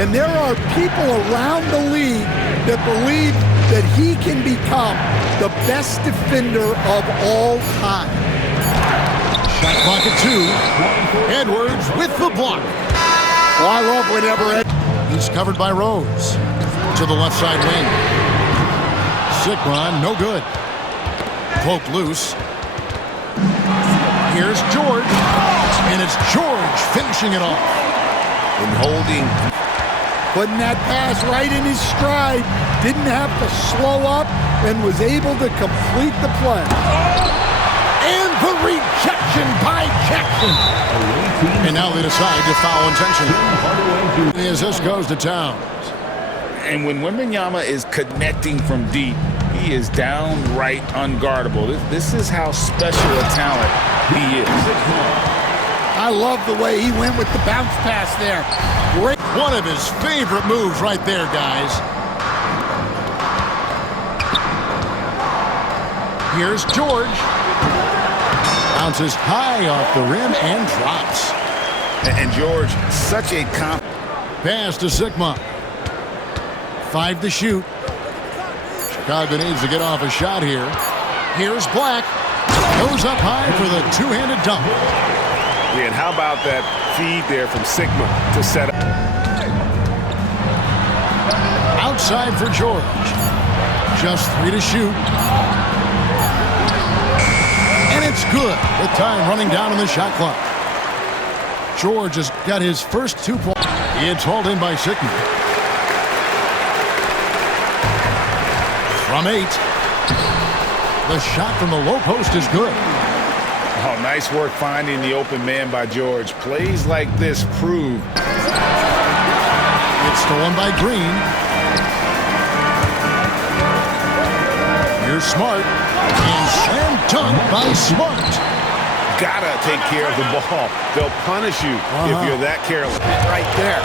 And there are people around the league that believe that he can become the best defender of all time. Shot clock at 2. Edwards with the block. Oh, I love whenever he's covered by Rose. To the left side wing. Sigma, no good. Cloak loose. Here's George. And it's George finishing it off. And holding. Putting that pass right in his stride. Didn't have to slow up and was able to complete the play. And the rejection by Jackson. And now they decide to foul intentionally. As this goes to Towns. And when Wembanyama is connecting from deep, he is downright unguardable. This is how special a talent he is. I love the way he went with the bounce pass there. Great. One of his favorite moves right there, guys. Here's George. Bounces high off the rim and drops. And George, such a pass to Sigma. 5 to shoot. Chicago needs to get off a shot here. Here's Black. Goes up high for the two-handed dunk. Yeah, and how about that feed there from Sigma to set up? Outside for George. Just 3 to shoot. And it's good with time running down on the shot clock. George has got his first 2 points. It's hauled in by Sigma. From 8. The shot from the low post is good. Oh, nice work finding the open man by George. Plays like this prove. It's stolen by Green. Here's Smart. And slam dunk by Smart. Gotta take care of the ball. They'll punish you if you're that careless. Right there.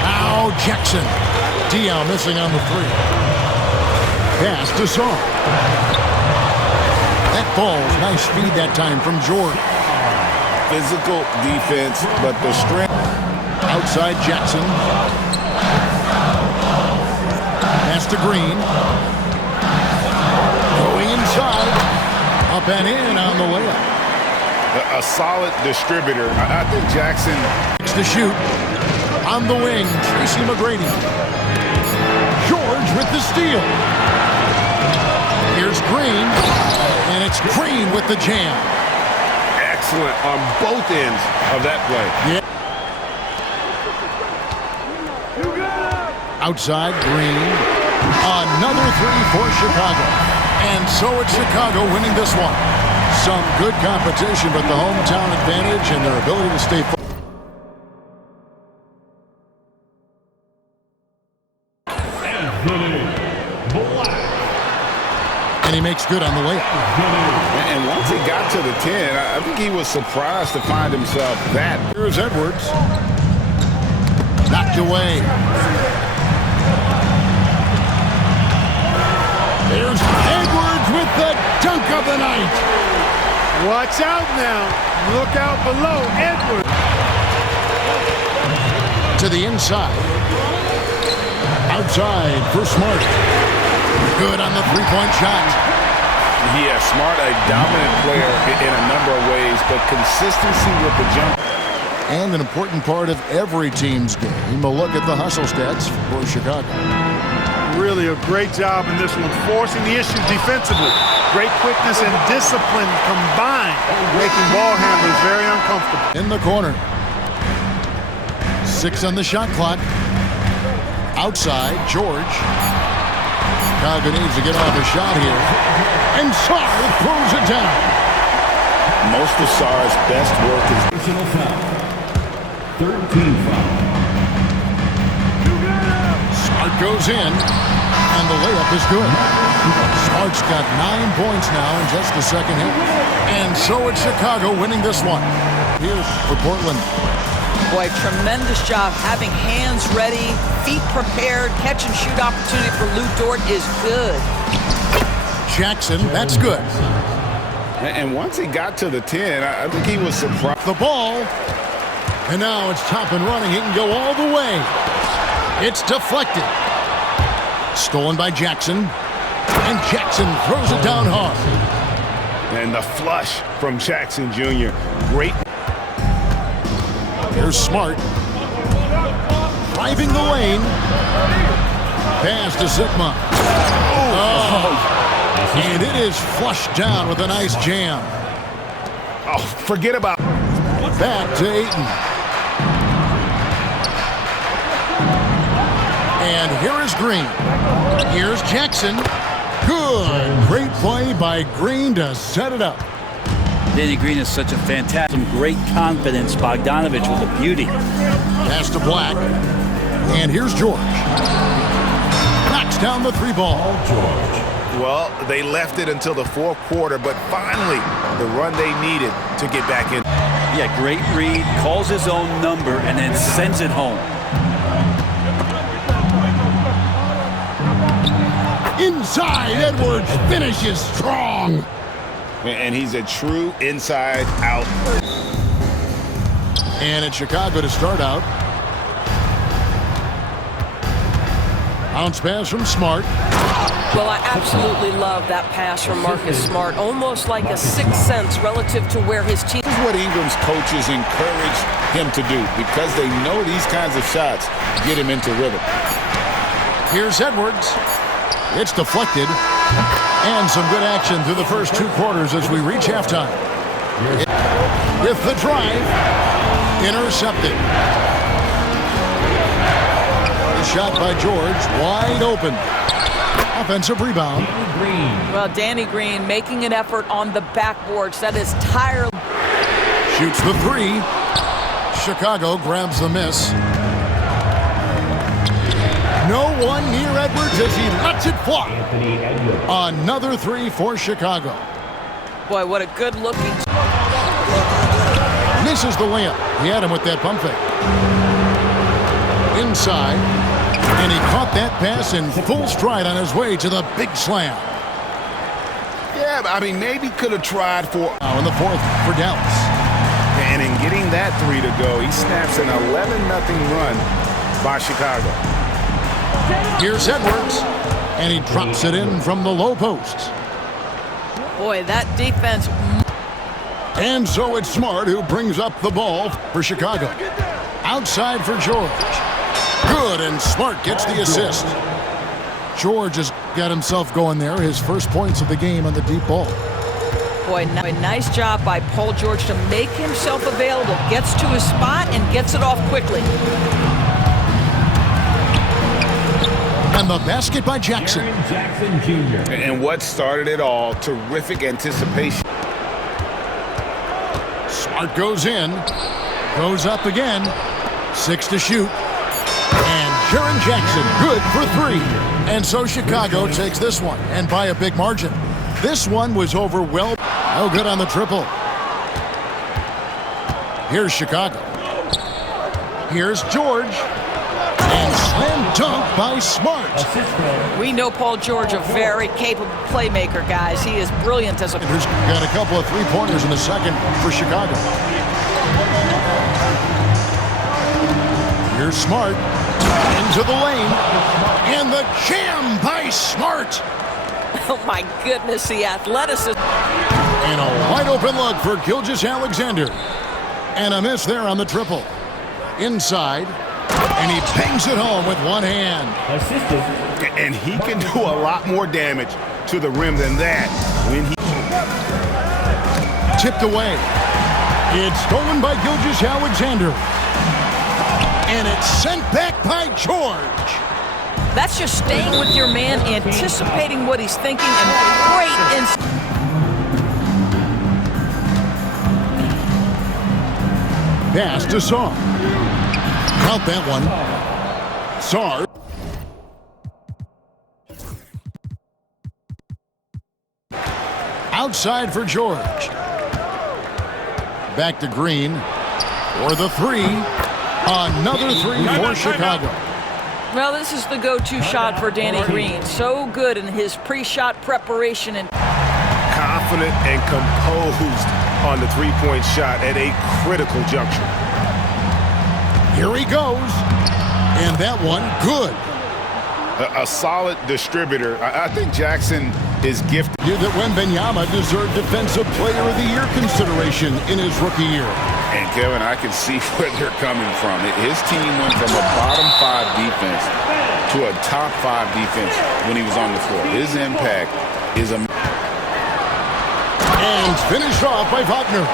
Now Jackson. Dion missing on the 3. Pass to Song. That ball's nice feed that time from Jordan. Physical defense, but the strength. Outside Jackson. Pass to Green. Going inside. Up and in on the layup. A solid distributor. I think Jackson. To shoot. On the wing, Tracy McGrady. George with the steal. Here's Green, and it's Green with the jam. Excellent on both ends of that play. Yeah. Outside, Green. Another 3 for Chicago. And so it's Chicago winning this one. Some good competition, but the hometown advantage and their ability to stay focused. And he makes good on the layup. And once he got to the 10, I think he was surprised to find himself that. Here's Edwards. Knocked away. There's Edwards with the dunk of the night. Watch out now. Look out below. Edwards. To the inside. Outside for Smart. Good on the three-point shot. Yeah, Smart, a dominant player in a number of ways, but consistency with the jump. And an important part of every team's game. A look at the hustle stats for Chicago. Really a great job in this one, forcing the issue defensively. Great quickness and discipline combined, making ball handlers very uncomfortable. In the corner. 6 on the shot clock. Outside, George. Chicago needs to get off a shot here. And Sarr throws it down. Most of Sarr's best work is... Personal foul. 13 foul. Smart goes in, and the layup is good. Smart's got 9 points now in just the second half. And so it's Chicago winning this one. Here's for Portland. Boy, tremendous job having hands ready, feet prepared, catch and shoot opportunity for Lou Dort is good. Jackson, that's good. And once he got to the 10, I think he was surprised. The ball, And now it's top and running. He can go all the way. It's deflected. Stolen by Jackson. And Jackson throws it down hard. And the flush from Jackson Jr. Great. Here's Smart. Driving the lane. Pass to Sigma. And it is flushed down with a nice jam. Oh, forget about. Back to Ayton. And here is Green. Here's Jackson. Good. Great play by Green to set it up. Danny Green is such a fantastic, great confidence. Bogdanovich with a beauty. Pass to Black. And here's George. Knocks down the three ball. Well, they left it until the fourth quarter, but finally the run they needed to get back in. Yeah, great read, calls his own number, and then sends it home. Inside, Edwards finishes strong. And he's a true inside-out. And it's Chicago to start out. Bounce pass from Smart. Well, I absolutely love that pass from Marcus Smart. Almost like a sixth sense relative to where his team. This is what Ingram's coaches encourage him to do because they know these kinds of shots get him into rhythm. Here's Edwards. It's deflected. And some good action through the first two quarters as we reach halftime. With the drive, intercepted. The shot by George, wide open. Offensive rebound. Well, Danny Green making an effort on the backboards. That is tireless. Shoots the three. Chicago grabs the miss. No one near Edwards as he lets it fly. Another three for Chicago. Boy, what a good-looking. Misses the layup. He had him with that pump fake. Inside. And he caught that pass in full stride on his way to the big slam. Yeah, I mean, maybe could have tried for. Now in the fourth for Dallas. And in getting that three to go, he snaps an 11-0 run by Chicago. Here's Edwards, and he drops it in from the low post. Boy, that defense. And so it's Smart who brings up the ball for Chicago. Outside for George. Good, and Smart gets the assist. George has got himself going there, his first points of the game on the deep ball. Boy, nice job by Paul George to make himself available. Gets to his spot and gets it off quickly. And the basket by Jackson. Jackson Jr. And what started it all, terrific anticipation. Smart goes in, goes up again, 6 to shoot. And Jaren Jackson, good for 3. And so Chicago takes this one, and by a big margin. This one was over well. No good on the triple. Here's Chicago. Here's George. And slam dunk by Smart. We know Paul George, a very capable playmaker, guys. He is brilliant as a. He's got a couple of three-pointers in the second for Chicago. Here's Smart. Into the lane. And the jam by Smart. Oh, my goodness, the athleticism. And a wide-open look for Gilgeous-Alexander. And a miss there on the triple. Inside. And he bangs it home with one hand. And he can do a lot more damage to the rim than that when he. Tipped away. It's stolen by Gilgeous-Alexander. And it's sent back by George. That's just staying with your man, anticipating what he's thinking, and great insight. Pass to Sarr. Count that one. Sarr. Outside for George. Back to Green. For the three. Another three for Chicago. Well, this is the go-to shot for Danny Green. So good in his pre-shot preparation. And confident and composed on the three-point shot at a critical juncture. Here he goes. And that one, good. A solid distributor. I think Jackson is gifted. Knew that Wembanyama deserved Defensive Player of the Year consideration in his rookie year. And Kevin, I can see where they're coming from. His team went from a bottom 5 defense to a top 5 defense when he was on the floor. His impact is a... And finished off by Wagner.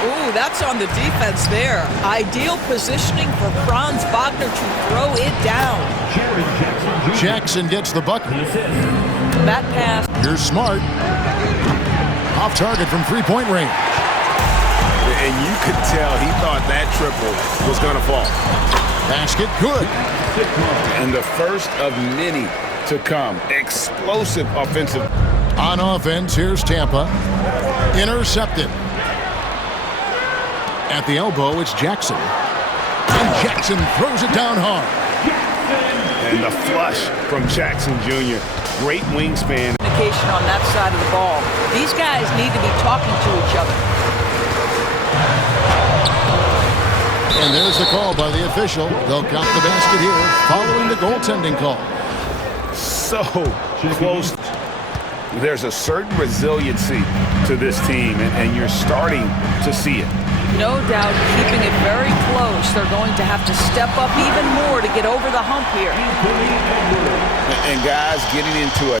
Ooh, that's on the defense there. Ideal positioning for Franz Wagner to throw it down. Jackson gets the bucket. That pass. Here's Smart. Off target from three-point range. And you could tell he thought that triple was going to fall. Basket good. And the first of many to come. Explosive offensive. On offense, here's Tampa. Intercepted. At the elbow, it's Jackson. And Jackson throws it down hard. And the flush from Jackson Jr. Great wingspan. Communication on that side of the ball. These guys need to be talking to each other. And there's the call by the official. They'll count the basket here following the goaltending call. So close. There's a certain resiliency to this team, and you're starting to see it. No doubt keeping it very close. They're going to have to step up even more to get over the hump here. And guys getting into it.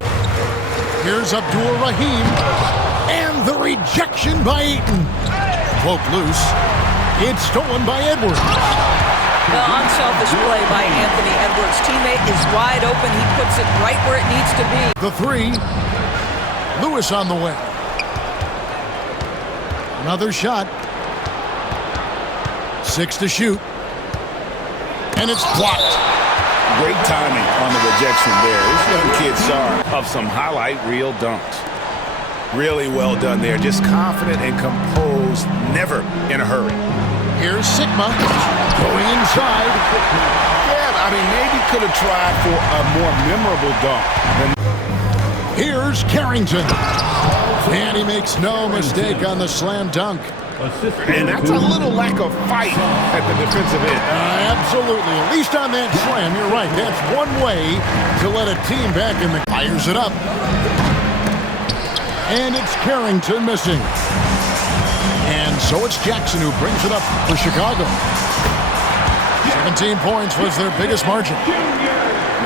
Here's Abdul Rahim. And the rejection by Eaton. Poke loose. It's stolen by Edwards. The unselfish play by Anthony Edwards. Teammate is wide open. He puts it right where it needs to be. The three. Lewis on the way. Another shot. 6 to shoot. And it's blocked. Great timing on the rejection there. This young kid saw of some highlight reel dunks. Really well done there. Just confident and composed. Never in a hurry. Here's Sigma going inside. Yeah, I mean, maybe could have tried for a more memorable dunk. Here's Carrington. And he makes no mistake on the slam dunk. And that's a little lack of fight at the defensive end. Absolutely. At least on that slam, you're right. That's one way to let a team back in the... Fires it up. And it's Carrington missing. And so it's Jackson who brings it up for Chicago. 17 points was their biggest margin.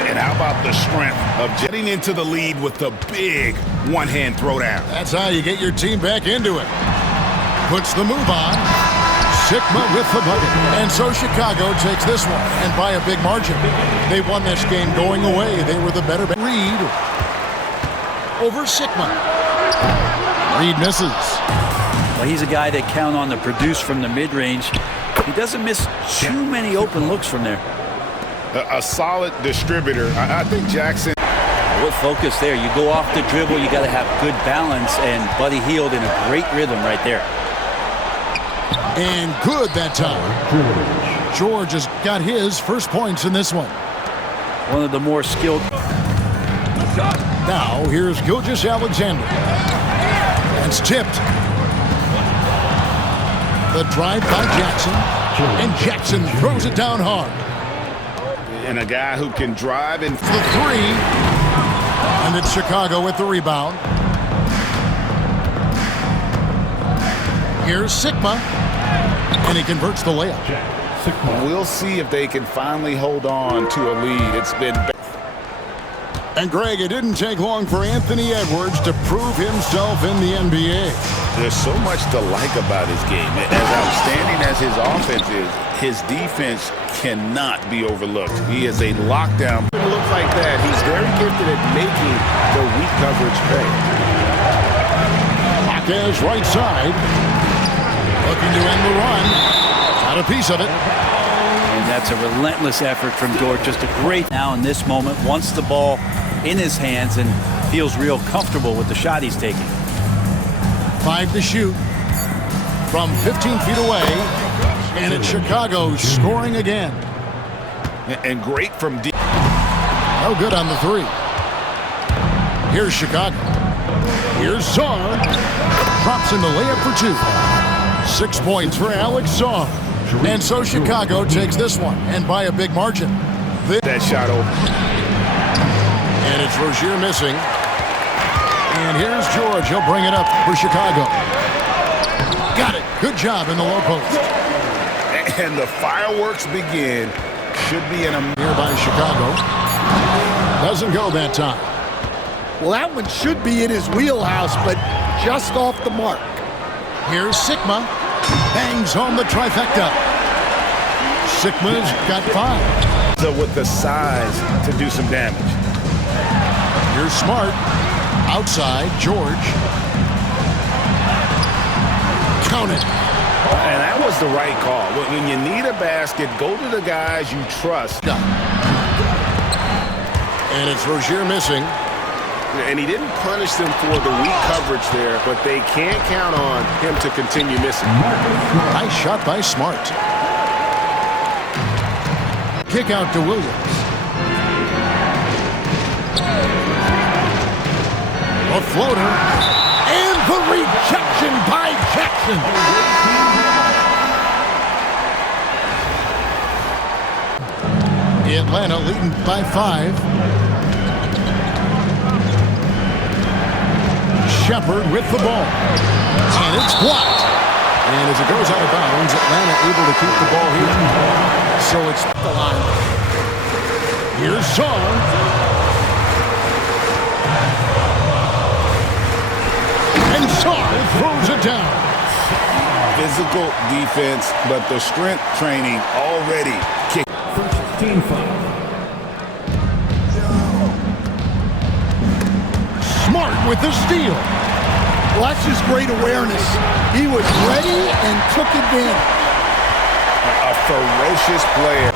And how about the strength of getting into the lead with the big one-hand throwdown? That's how you get your team back into it. Puts the move on. Sigma with the bucket. And so Chicago takes this one, and by a big margin. They won this game going away. They were the better. Reed over Sigma. Reed misses. Well, he's a guy that count on to produce from the mid-range. He doesn't miss too many open looks from there. A solid distributor. I think Jackson. What focus there. You go off the dribble, you got to have good balance, and Buddy Hield in a great rhythm right there. And good that time. George has got his first points in this one. One of the more skilled. Now here's Gilgeous Alexander. It's tipped. The drive by Jackson. And Jackson throws it down hard. And a guy who can drive and the three. And it's Chicago with the rebound. Here's Sigma. And he converts the layup. We'll see if they can finally hold on to a lead. It's been... And Greg, it didn't take long for Anthony Edwards to prove himself in the NBA. There's so much to like about his game. As outstanding as his offense is, his defense cannot be overlooked. He is a lockdown. It looks like that. He's very gifted at making the weak coverage pay. Marquez right side. Looking to end the run. Got a piece of it. And that's a relentless effort from George. Just a great now in this moment. Wants the ball in his hands and feels real comfortable with the shot he's taking. 5 to shoot from 15 feet away. And it's Chicago scoring again. And great from deep. No good on the three. Here's Chicago. Here's Czar. Drops in the layup for 2. 6 points for Alex Czar. And so Chicago takes this one, and by a big margin. That shot over. And it's Rozier missing. And here's George. He'll bring it up for Chicago. Got it. Good job in the low post. And the fireworks begin. Should be in a nearby Chicago. Doesn't go that time. Well, that one should be in his wheelhouse, but just off the mark. Here's Sigma. Bangs home the trifecta. Sigma's got 5. So with the size to do some damage. Here's Smart. Outside, George. Count it. And that was the right call. When you need a basket, go to the guys you trust. And it's Rozier missing. And he didn't punish them for the weak coverage there, but they can't count on him to continue missing. Nice shot by Smart. Kick out to Williams. A floater. And the rejection by Jackson. Atlanta leading by 5. Shepard with the ball. And it's blocked. And as it goes out of bounds, Atlanta able to keep the ball here. So it's the line. Here's Song. And Song throws it down. physical defense, but the strength training already kicked. First team foul. Smart with the steal. Well, that's just great awareness. He was ready and took advantage. A ferocious player.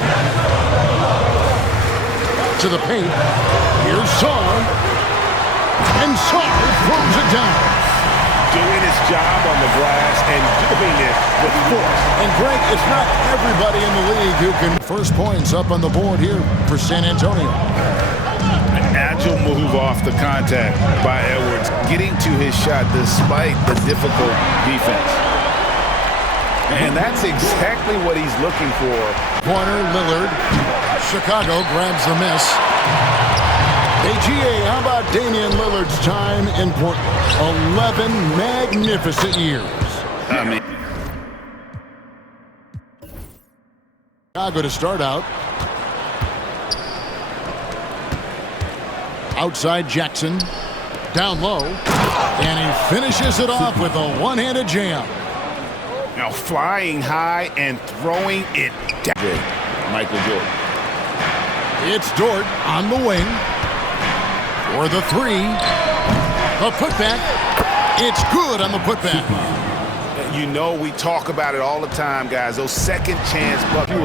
To the paint. Here's Song. And Song throws it down. Doing his job on the glass and doing it with force. And Greg, it's not everybody in the league who can. First points up on the board here for San Antonio. An agile move off the contact by Edwards, getting to his shot despite the difficult defense. And that's exactly what he's looking for. Corner, Lillard. Chicago grabs the miss. AGA, how about Damian Lillard's time in Portland? 11 magnificent years. I mean, Chicago to start out. Outside Jackson. Down low. And he finishes it off with a one-handed jam. now flying high and throwing it down. Michael Jordan. It's Dort on the wing. For the three. The putback. It's good on the putback. You know, we talk about it all the time, guys. Those second chance buckets.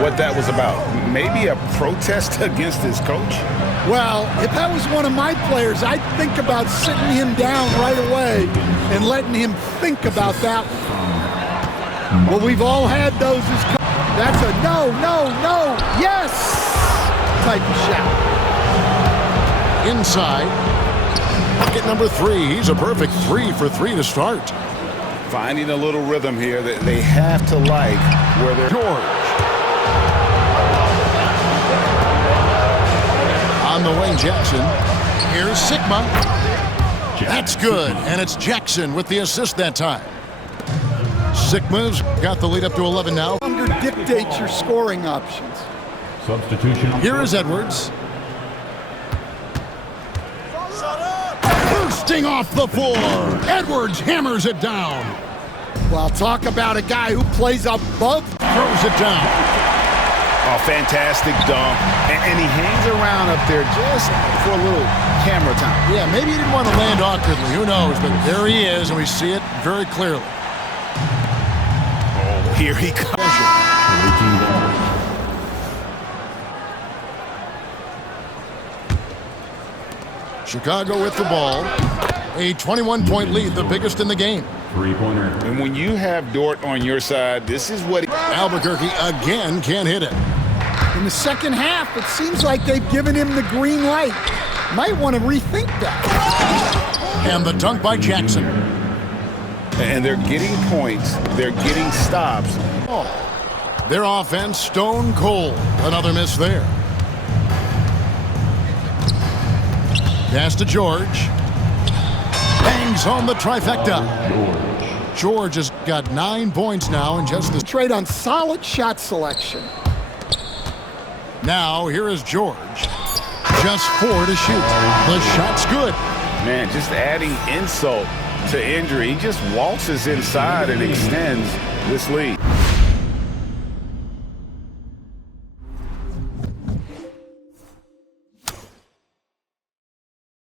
What that was about. Maybe a protest against his coach. Well, if that was one of my players, I'd think about sitting him down right away and letting him think about that one. Well, we've all had those as that's a no, yes type of shot. Inside. Bucket number 3. He's a perfect 3 for 3 to start. Finding a little rhythm here that they have to like where they're. George. On the wing, Jackson. Here's Sigma. That's good. And it's Jackson with the assist that time. Sigma's got the lead up to 11 now. Dictates your scoring options. Substitution. Here is Edwards. Bursting off the floor. Edwards hammers it down. Well, talk about a guy who plays above. Throws it down. Oh, fantastic dunk. And he hangs around up there just for a little camera time. Yeah, maybe he didn't want to land awkwardly. Who knows? But there he is, and we see it very clearly. Oh, here he comes. Chicago with the ball. A 21-point lead, the biggest in the game. Three-pointer. And when you have Dort on your side, this is what Albuquerque again can't hit it. In the second half, it seems like they've given him the green light. Might want to rethink that. And the dunk by Jackson. And they're getting points. They're getting stops. Oh, Their offense stone cold. Another miss there. Pass to George. Bangs home the trifecta. George has got 9 points now in just this Trade on solid shot selection. Now here is George. Just 4 to shoot. The shot's good. Man, just adding insult to injury. He just waltzes inside and extends this lead.